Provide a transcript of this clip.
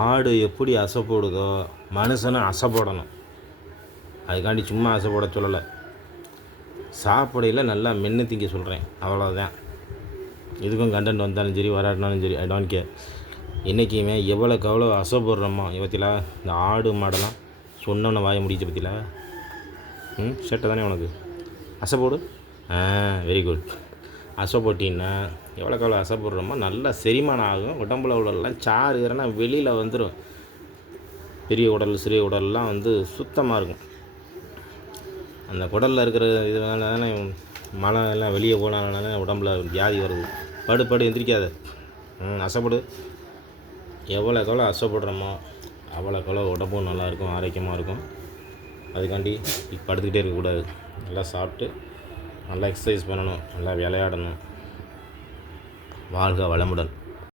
ஆடு எப்படி அசைப்படுதோ மனுஷனும் அசைப்படணும் அதுக்காண்டி சும்மா அசைப்பட சொல்லலை. சாப்பிடையில் நல்லா மென்று திங்க சொல்கிறேன் அவ்வளோதான் இதுக்கும் கண்டென்ட் வந்தாலும் சரி வராட்டினாலும் சரி ஐ டோன்ட் கேர் என்றைக்குமே எவ்வளோக்கு எவ்வளோ அசைப்படுறோமோ பற்றிலா இந்த ஆடு மாடெல்லாம் சொன்னோன்னு வாய முடிச்சு பற்றிலா ம் செட்டை தானே உனக்கு. அசைப்போடு ஆ வெரி குட் அசைப்பட்டின்னா எவ்வளோக்கு எவ்வளோ அசைப்படுறோமோ நல்லா செரிமானம் ஆகும் உடம்புல உடல்லாம் சாறு இதெல்லாம் வெளியில் வந்துடும் பெரிய உடல் சிறிய உடல்லாம் வந்து சுத்தமாக இருக்கும். அந்த குடலில் இருக்கிற இதனால தானே மழை எல்லாம் வெளியே போனால உடம்புல வியாதி வருது. படு படு எந்திரிக்காத. ம் அசைப்படு எவ்வளோக்கு எவ்வளோ அசைப்படுறோமோ அவ்வளோக்கு எவ்வளோ உடம்பும் நல்லாயிருக்கும் ஆரோக்கியமாக இருக்கும். அதுக்காண்டி படுத்துக்கிட்டே இருக்கக்கூடாது. நல்லா சாப்பிட்டு நல்லா எக்ஸசைஸ் பண்ணணும் நல்லா விளையாடணும். வாழ்க வளமுடன்.